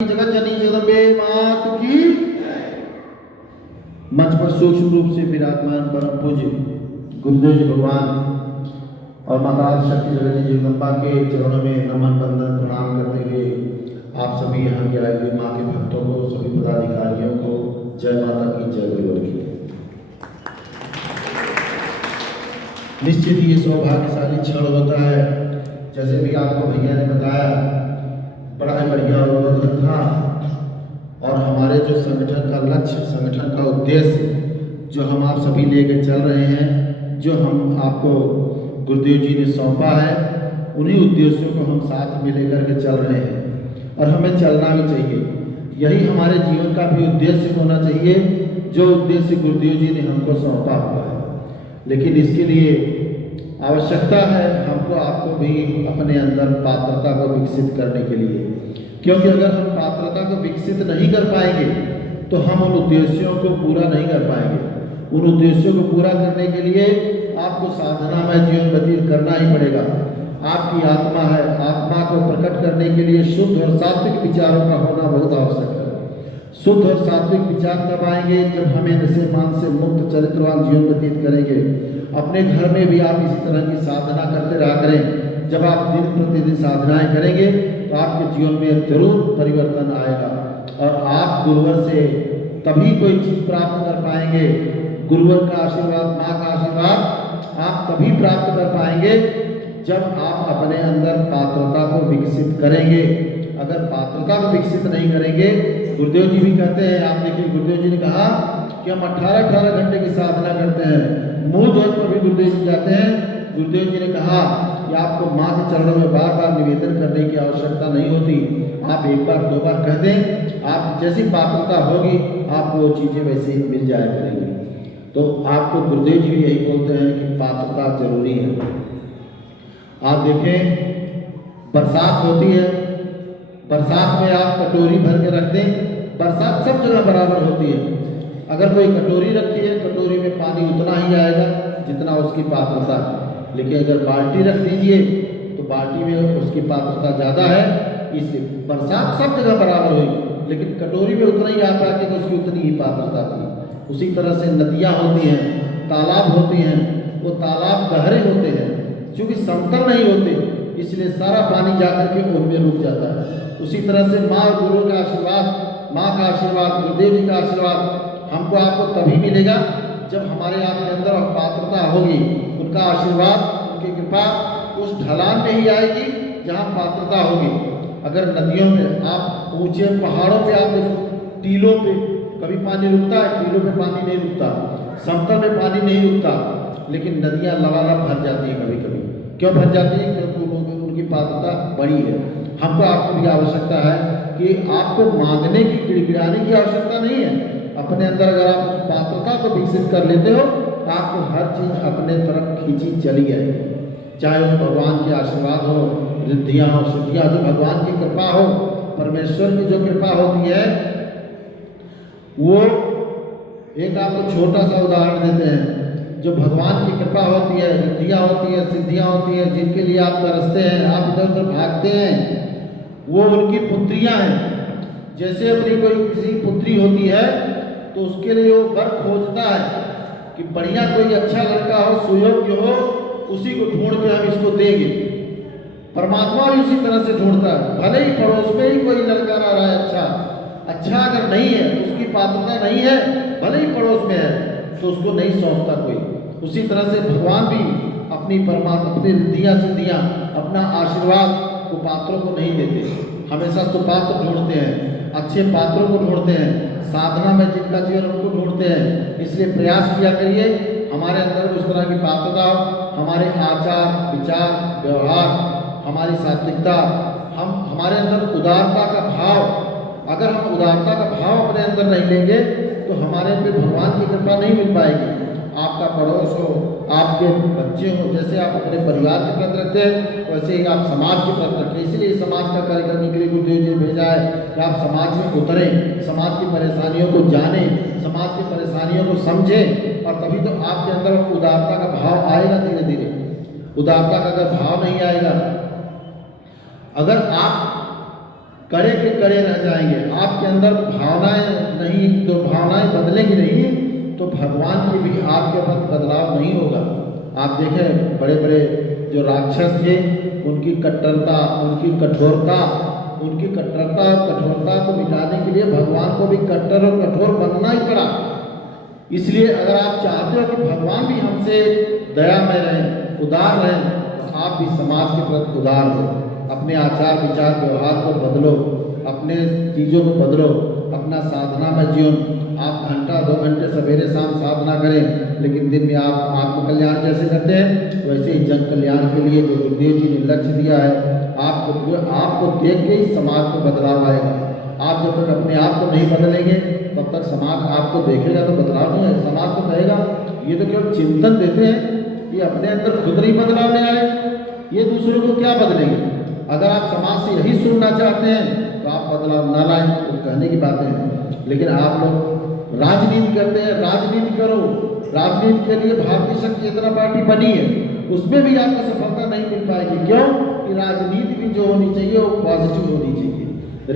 जगत जननी जगदम्बे मात की। मंच पर सूक्ष्म रूप से विराजमान परम पूज्य गुरुदेव जी भगवान और माता शक्ति जगत जी जगदम्बा के चरणों में नमन वंदन प्रणाम करते हुए आप सभी यहाँ के आए हुए माँ के भक्तों को, सभी पदाधिकारियों को जय माता की, जय गुरुदेव की। निश्चित ही ये सौभाग्यशाली क्षण होता है, जैसे भी आपको भैया ने बताया, बड़ा ही बढ़िया उद्बोधन था। और हमारे जो संगठन का लक्ष्य, संगठन का उद्देश्य जो हम आप सभी लेके चल रहे हैं, जो हम आपको गुरुदेव जी ने सौंपा है, उन्हीं उद्देश्यों को हम साथ में लेकर के चल रहे हैं और हमें चलना भी चाहिए। यही हमारे जीवन का भी उद्देश्य होना चाहिए, जो उद्देश्य गुरुदेव जी ने हमको सौंपा हुआ है। लेकिन इसके लिए आवश्यकता है हमको आपको भी अपने अंदर पात्रता को विकसित करने के लिए, क्योंकि अगर हम पात्रता को विकसित नहीं कर पाएंगे तो हम उन उद्देश्यों को पूरा नहीं कर पाएंगे। उन उद्देश्यों को पूरा करने के लिए आपको साधना में जीवन व्यतीत करना ही पड़ेगा। आपकी आत्मा है, आत्मा को प्रकट करने के लिए शुद्ध और सात्विक विचारों का होना बहुत आवश्यक है। शुद्ध और सात्विक विचार तब आएंगे जब हमें नशे मान से मुक्त चरित्रवान जीवन व्यतीत करेंगे। अपने घर में भी आप इसी तरह की साधना करते रहा करें। जब आप दिन प्रतिदिन साधनाएं करेंगे तो आपके जीवन में जरूर परिवर्तन आएगा और आप गुरुवर से तभी कोई चीज प्राप्त कर पाएंगे। गुरुवर का आशीर्वाद, माँ का आशीर्वाद आप तभी प्राप्त कर पाएंगे जब आप अपने अंदर पात्रता को विकसित करेंगे। अगर पात्रता को विकसित नहीं करेंगे, गुरुदेव जी भी कहते हैं, आप देखिए गुरुदेव जी ने कहा कि हम 18-18 घंटे की साधना करते हैं। मूल ध्वज पर भी गुरुदेव जी जाते हैं। गुरुदेव जी ने कहा कि आपको माँ के चरणों में बार बार निवेदन करने की आवश्यकता नहीं होती। आप एक बार दो बार कह दें, आप जैसी पात्रता होगी आपको वो चीज़ें वैसे ही मिल जाया करेंगी। तो आपको गुरुदेव जी भी यही बोलते हैं कि पात्रता जरूरी है। आप देखें, बरसात होती है, बरसात में आप कटोरी भर के रख दें, बरसात सब जगह बराबर होती है। अगर कोई कटोरी रखी है, कटोरी में पानी उतना ही आएगा जितना उसकी पात्रता है। लेकिन अगर बाल्टी रख दीजिए तो बाल्टी में उसकी पात्रता ज़्यादा है, इसलिए बरसात सब जगह बराबर हुई, लेकिन कटोरी में उतना ही आ पाती है, उसकी उतनी ही पात्रता थी। उसी तरह से नदियाँ होती हैं, तालाब होती हैं, वो तालाब गहरे होते हैं, क्योंकि समतल नहीं होते, इसलिए सारा पानी जाकर के उनमें रुक जाता है। उसी तरह से माँ और गुरु का आशीर्वाद, माँ का आशीर्वाद, गुरुदेव जी का आशीर्वाद हमको आपको तभी मिलेगा जब हमारे आपके अंदर पात्रता होगी। उनका आशीर्वाद, उनकी कृपा उस ढलान में ही आएगी जहाँ पात्रता होगी। अगर नदियों में, आप ऊंचे पहाड़ों पे आप देखो, टीलों पे कभी पानी रुकता है, टीलों पे पानी नहीं रुकता, समतल में पानी नहीं रुकता, लेकिन नदियाँ लबालब भर जाती हैं। कभी कभी क्यों भर जाती हैं? क्योंकि उनकी पात्रता बड़ी है। हमको आपको भी आवश्यकता है कि आपको मांगने की, गिड़गिड़ाने की आवश्यकता नहीं है। अपने अंदर अगर आप उस पात्रता को विकसित कर लेते हो तो आपको हर चीज अपने तरफ खींची चली जाएगी। चाहे वो भगवान के आशीर्वाद हो, रिद्धियाँ हो, सिद्धियाँ, जो भगवान की कृपा हो, परमेश्वर की जो कृपा होती है, वो एक आपको छोटा सा उदाहरण देते हैं। जो भगवान की कृपा होती है, रिद्धियाँ होती है, सिद्धियाँ होती है, जिनके लिए आप तरसते हैं, आप इधर उधर भागते हैं, वो उनकी पुत्रियाँ हैं। जैसे अपनी कोई किसी पुत्री होती है तो उसके लिए वो वर खोजता है कि बढ़िया कोई अच्छा लड़का हो, सुयोग्य हो, उसी को ढूंढ के हम इसको देंगे। परमात्मा भी उसी तरह से ढूंढता है। भले ही पड़ोस में ही कोई लड़का रह रहा है अच्छा अगर नहीं है, उसकी पात्रता नहीं है, भले ही पड़ोस में है, तो उसको नहीं सौंपता कोई। उसी तरह से भगवान भी अपनी परमात्मा, अपनी रिद्धियाँ सिद्धियाँ, अपना आशीर्वाद को पात्रों को नहीं देते। हमेशा सुपात्र ढूंढते हैं, अच्छे पात्रों को ढूंढते हैं, साधना में जिनका जीवन उनको ढूंढते हैं। इसलिए प्रयास किया करिए हमारे अंदर उस तरह की पात्रता, हमारे आचार विचार व्यवहार, हमारी सात्विकता, हमारे अंदर उदारता का भाव। अगर हम उदारता का भाव अपने अंदर नहीं लेंगे तो हमारे पे भगवान की कृपा नहीं मिल पाएगी। आपका पड़ोस हो, आपके बच्चे हो, जैसे आप अपने परिवार के प्रति रखते हैं वैसे ही आप समाज के प्रति रखें। इसलिए समाज का कार्य करने के लिए गुरुदेव जी ने भेजा है कि आप समाज में उतरें, समाज की परेशानियों को जानें, समाज की परेशानियों को समझें, और तभी तो आपके अंदर उदारता का भाव आएगा धीरे धीरे। उदारता का अगर भाव नहीं आएगा, अगर आप कड़े के कड़े रह जाएंगे। आपके अंदर भावनाएं नहीं, तो भावनाएं बदलेंगी नहीं तो भगवान की भी आपके प्रति बदलाव नहीं होगा। आप देखें बड़े बड़े जो राक्षस थे उनकी कट्टरता, उनकी कठोरता और कठोरता को मिटाने के लिए भगवान को भी कट्टर और कठोर बनना ही पड़ा। इसलिए अगर आप चाहते हो कि भगवान भी हमसे दयामय रहें, उदार रहें, तो आप भी समाज के प्रति उदार हो। अपने आचार विचार व्यवहार को बदलो, अपने चीज़ों को बदलो, अपना साधना में जीवन। आप घंटा 2 घंटे सवेरे शाम साधना करें, लेकिन दिन में आप आत्मकल्याण जैसे करते हैं वैसे ही जन कल्याण के लिए जो गुरुदेव जी ने लक्ष्य दिया है, आपको देख के ही समाज में बदलाव आएगा। आप जब तक अपने आप को नहीं बदलेंगे तब तक समाज आपको देखेगा तो बदलाव नहीं है। समाज तो कहेगा ये तो केवल चिंतन देते हैं, ये अपने अंदर खुद नहीं बदलाव ले आए, ये दूसरों को क्या बदलेंगे। अगर आप समाज से यही सुनना चाहते हैं तो आप बदलाव ना लाएं, तो कहने की बातें हैं। लेकिन आप लोग राजनीति करते हैं, राजनीति करो। राजनीति के लिए भारतीय शक्ति चेतना पार्टी बनी है, उसमें भी आपको सफलता नहीं मिल पाएगी। क्यों कि राजनीति भी जो होनी चाहिए वो पॉजिटिव होनी चाहिए,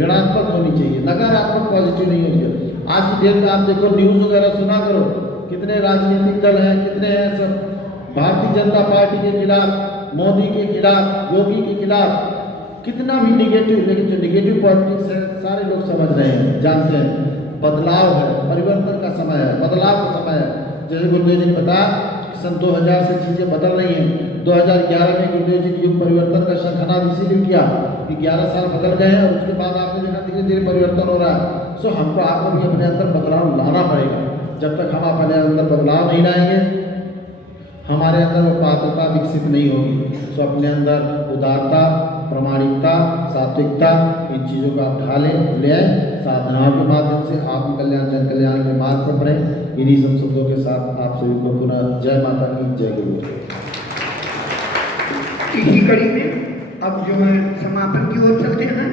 ऋणात्मक होनी चाहिए, नकारात्मक पॉजिटिव नहीं होनी चाहिए। आज की डेट में आप देखो न्यूज़ वगैरह सुना करो, कितने राजनीतिक दल हैं, कितने हैं सब भारतीय जनता पार्टी के खिलाफ, मोदी के खिलाफ, योगी के खिलाफ, कितना भी निगेटिव। लेकिन जो निगेटिव पॉलिटिक्स है सारे लोग समझ रहे हैं, जानते हैं बदलाव है, परिवर्तन का समय है, बदलाव का समय है। जैसे गुरुदेव जी ने बताया सन 2000 से चीज़ें बदल रही हैं। 2011 में गुरुदेव जी युग परिवर्तन का शंखनाद इसीलिए किया कि 11 साल बदल गए हैं और उसके बाद आपने देखा धीरे धीरे परिवर्तन हो रहा है। सो हमको आपको भी अपने अंदर बदलाव लाना पड़ेगा। जब तक हम अपने अंदर बदलाव नहीं लाएंगे, हमारे अंदर वो पात्रता विकसित नहीं होगी। सो अपने अंदर उदारता, प्रामाणिकता, सात्विकता, इन चीज़ों को आप ढालें, ले आए। साधनाओं के माध्यम से आत्मकल्याण जन कल्याण के मार्ग पर पड़े। इन्हीं सब शब्दों के साथ आप सभी को पुनः जय माता की, जय गुरु। इसी कड़ी में अब जो है समापन की ओर चलते हैं।